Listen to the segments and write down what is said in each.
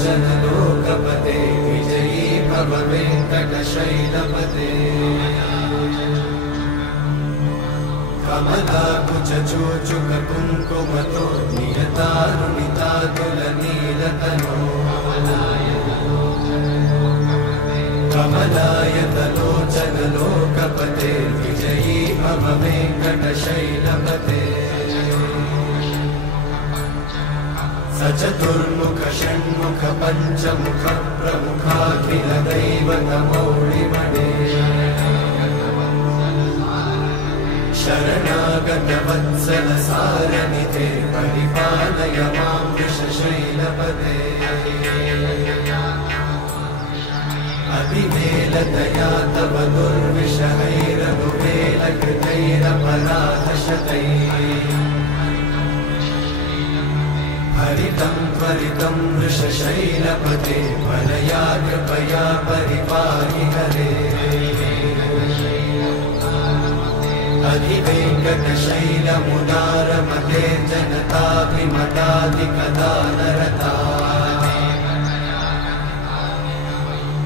कमलायतलोचनलोकपते विजयी भव वेङ्कटशैलपते कमलाकुचूचुककुङ्कुमतो नियतारुणितातुलनीलतनो कमलायतलोचनलोकपते विजयी भव वेङ्कटशैलपते सचतुर्मुख षण्मुख पञ्चमुख प्रमुखाखिल दैवतमौलिमणे शरणागत वत्सल सारनिधे परिपालय मां वृषशैलपते अतिवेलतया तव दुर्विषहैरनुवेलकृतैरपराधशतैः हरितं त्वरितं वृषशैलपते वरया कृपया परिपाहि हरे अधिवेङ्कटशैलमुदारमते जनताभिमताधिकदानरता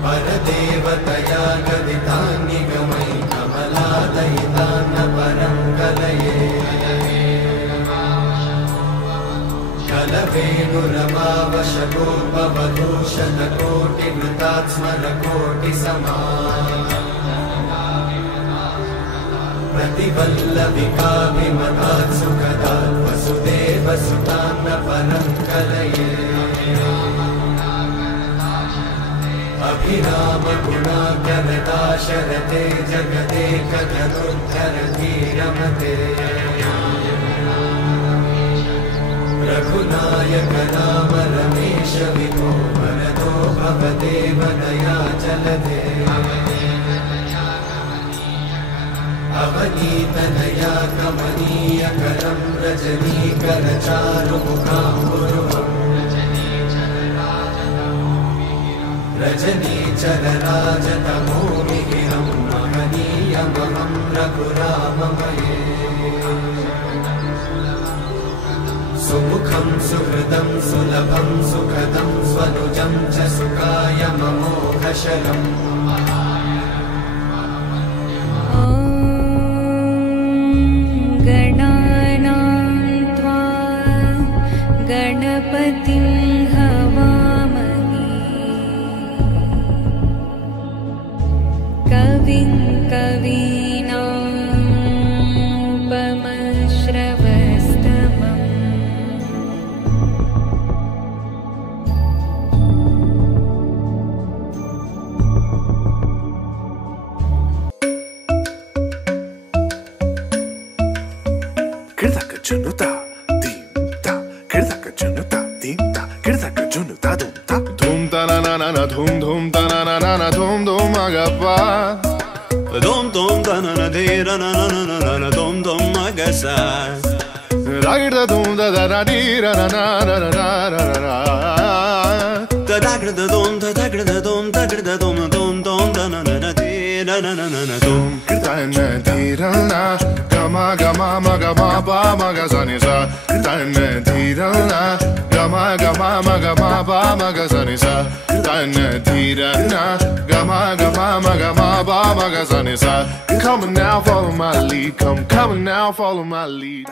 परदेवतया गदितान्निगमयि कमलादयितान्न परं कलये कलवेणुरमावशगोपवधूषणकोटिवृतात्स्मरकोटिसमा प्रतिवल्लभिकाभिमतात् सुखदात् वसुदेवसुतान्न परं कलये अभिरामगुणाकरदाशरथे जगदेकधनुर्धरधीरमते रघुनायक राम रमेश विभो वरदो भवदेव दयाचलधे अवनीतनया कमनीयकरं रजनीकरचारुमुखाम्बुरुहं रजनीचरराजतमोमिहिरं महनीयमहं रघुराममये सुमुखं सुहृदं सुलभं सुखदं स्वनुजं च सुखाय ममोघशरम् गणानां त्वा गणपतिं हवामहे कविं कवीनामुपमश्रवस्तमम् Kirtaka-junuta, dim-ta. Kirtaka-junuta, dim-ta. Kirtaka-junuta, dum-ta. Dum-ta-na-na-na-na, dum-dum-ta-na-na-na-na, dum-dum-agapa. Dum-dum-ta-na-na-dee-ra-na-na-na-na-na, dum-dum-agasa. Da-gir-da-dum-da-da-da-dee-ra-na-na-na-na-na-na-na. Da-da-gir-da-dum, da-da-gir-da-dum, dum-dum-ta-na-na-na-na-dee-ra-na-na-na-na-dum. Kirtana-dee-ra-na, gama-gama-ma-gama-pa-ma-ga-sa-ni-sa. Kirtana-dee-ra-na, gama-gama-ma-gama-pa-ma-ga-sa-ni-sa. Kirtana-dee-ra-na, gama-gama-ma-gama-pa-ma-ga-sa-ni-sa. Come on now, follow my lead. Come on now, follow my lead.